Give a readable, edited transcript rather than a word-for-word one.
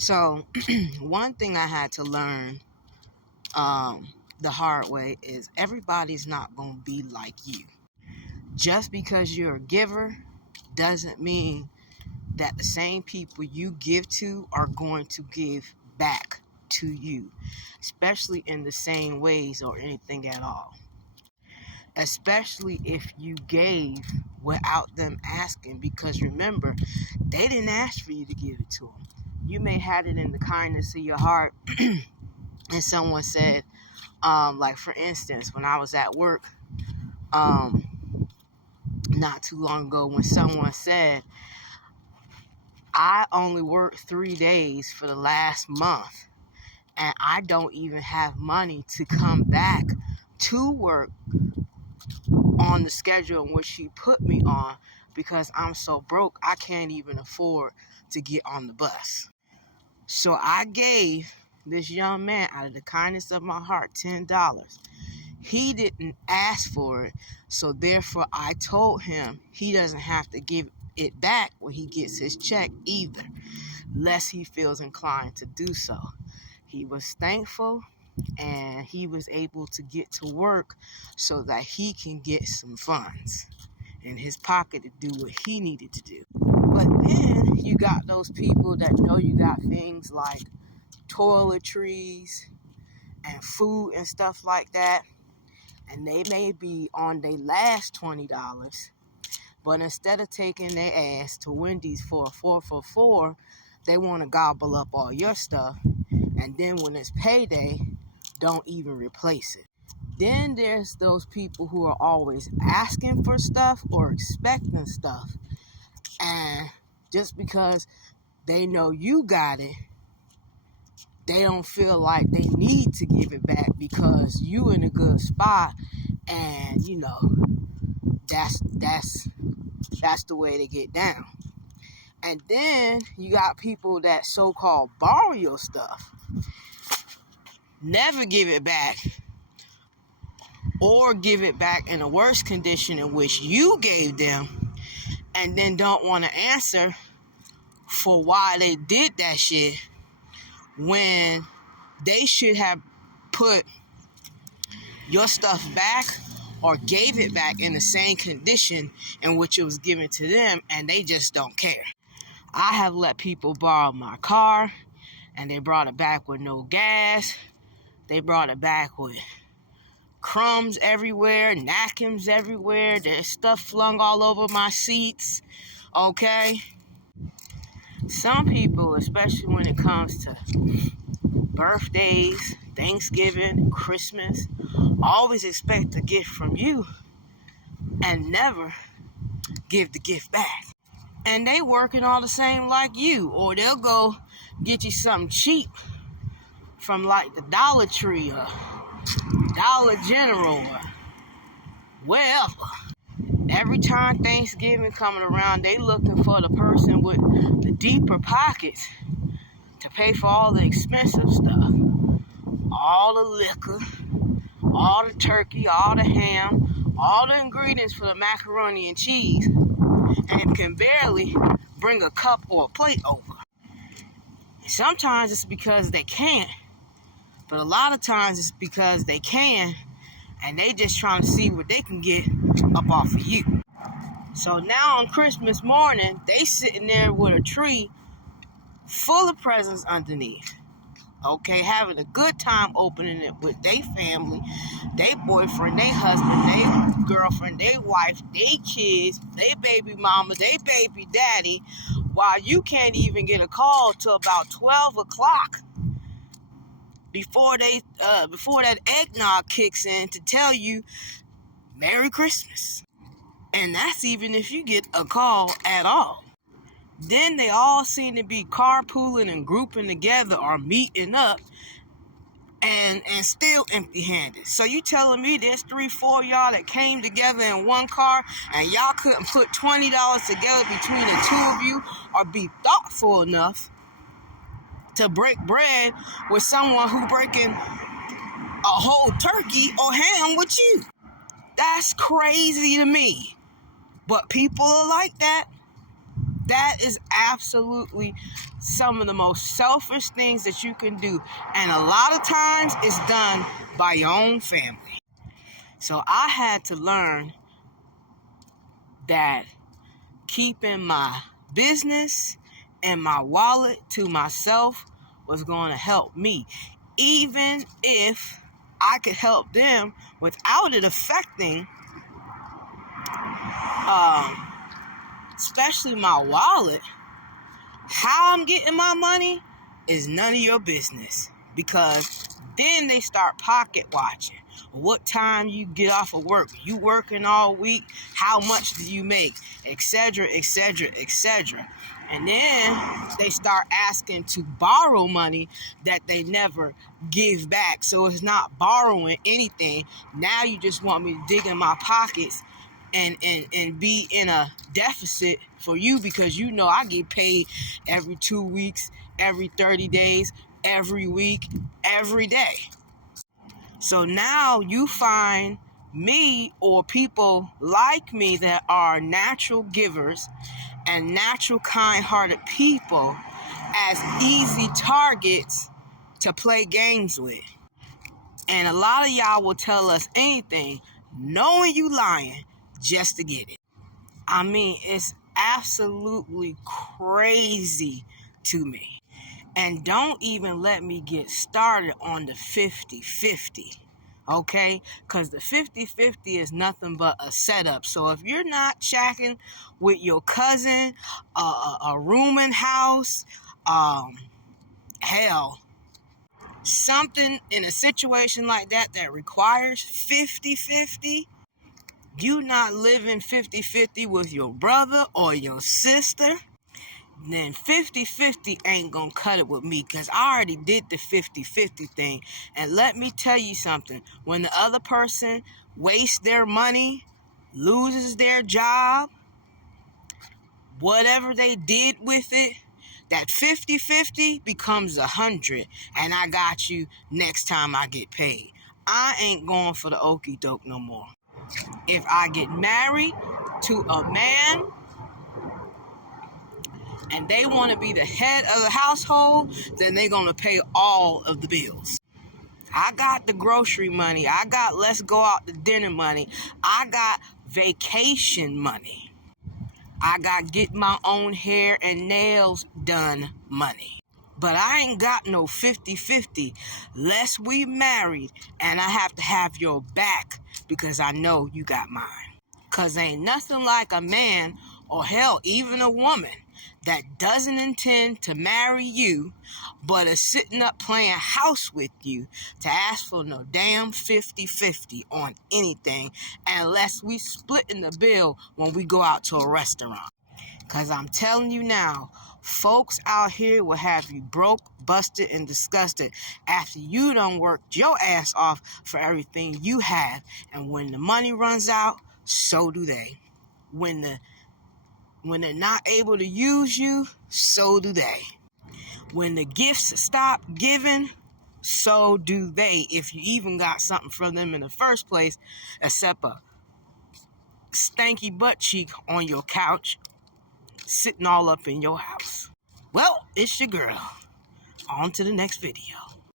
So one thing I had to learn the hard way is everybody's not going to be like you. Just because you're a giver doesn't mean that the same people you give to are going to give back to you, especially in the same ways or anything at all. Especially if you gave without them asking, because remember, they didn't ask for you to give it to them. You may have it in the kindness of your heart, and someone said, like for instance, when I was at work, not too long ago, when someone said, I only worked 3 days for the last month, and I don't even have money to come back to work on the schedule in which he put me on because I'm so broke I can't even afford to get on the bus. So I gave this young man, out of the kindness of my heart, $10. He didn't ask for it, so therefore I told him he doesn't have to give it back when he gets his check either, lest he feels inclined to do so. He was thankful, and he was able to get to work so that he can get some funds in his pocket to do what he needed to do. But then you got those people that know you got things like toiletries and food and stuff like that, and they may be on their last $20, but instead of taking their ass to Wendy's for a 4 for $4, they want to gobble up all your stuff, and then when it's payday, don't even replace it. Then there's those people who are always asking for stuff or expecting stuff, and just because they know you got it, they don't feel like they need to give it back because you in a good spot, and you know that's the way to get down. And then you got people that so-called borrow your stuff, never give it back, or give it back in a worse condition in which you gave them, and then don't want to answer for why they did that shit when they should have put your stuff back or gave it back in the same condition in which it was given to them, and they just don't care. I have let people borrow my car, and they brought it back with no gas. They brought it back with crumbs everywhere, napkins everywhere, there's stuff flung all over my seats, okay? Some people, especially when it comes to birthdays, Thanksgiving, Christmas, always expect a gift from you and never give the gift back. And they working all the same like you, or they'll go get you something cheap from like the Dollar Tree or Dollar General or wherever. Every time Thanksgiving coming around, they looking for the person with the deeper pockets to pay for all the expensive stuff. All the liquor, all the turkey, all the ham, all the ingredients for the macaroni and cheese, and can barely bring a cup or a plate over. Sometimes it's because they can't, but a lot of times it's because they can, and they just trying to see what they can get up off of you. So now on Christmas morning, they sitting there with a tree full of presents underneath. Okay, having a good time opening it with their family, their boyfriend, their husband, their girlfriend, their wife, their kids, their baby mama, their baby daddy, while you can't even get a call till about 12 o'clock before that eggnog kicks in to tell you Merry Christmas. And that's even if you get a call at all. Then they all seem to be carpooling and grouping together or meeting up and still empty-handed. So you telling me there's 3-4 y'all that came together in one car and y'all couldn't put $20 together between the two of you or be thoughtful enough to break bread with someone who breaking a whole turkey or ham with you? That's crazy to me. But people are like that. That is absolutely some of the most selfish things that you can do. And a lot of times it's done by your own family. So I had to learn that keeping my business and my wallet to myself was going to help me, even if I could help them without it affecting especially my wallet. How I'm getting my money is none of your business, because then they start pocket watching. What time you get off of work? You working all week? How much do you make? Etc., etc., etc. And then they start asking to borrow money that they never give back. So it's not borrowing anything. Now you just want me to dig in my pockets and be in a deficit for you, because you know I get paid every 2 weeks, every 30 days, every week, every day. So now you find me or people like me that are natural givers and natural kind-hearted people as easy targets to play games with. And a lot of y'all will tell us anything knowing you lying just to get it. I mean, it's absolutely crazy to me. And don't even let me get started on the 50-50, okay? Because the 50-50 is nothing but a setup. So if you're not checking with your cousin, a rooming house, hell, something in a situation like that requires 50-50, you not living 50-50 with your brother or your sister, then 50-50 ain't gonna cut it with me, because I already did the 50-50 thing. And let me tell you something, when the other person wastes their money, loses their job, whatever they did with it, that 50-50 becomes 100, and I got you next time I get paid. I ain't going for the okie doke no more. If I get married to a man and they want to be the head of the household, then they're going to pay all of the bills. I got the grocery money. I got let's go out to dinner money. I got vacation money. I got get my own hair and nails done money. But I ain't got no 50-50 lest we married and I have to have your back because I know you got mine. Because ain't nothing like a man, or hell, even a woman, that doesn't intend to marry you but is sitting up playing house with you to ask for no damn 50-50 on anything, unless we splitting the bill when we go out to a restaurant. Because I'm telling you now, folks out here will have you broke, busted, and disgusted after you done worked your ass off for everything you have. And when the money runs out, so do they. When they're not able to use you, so do they. When the gifts stop giving, so do they. If you even got something from them in the first place, except a stanky butt cheek on your couch, sitting all up in your house. Well, it's your girl. On to the next video.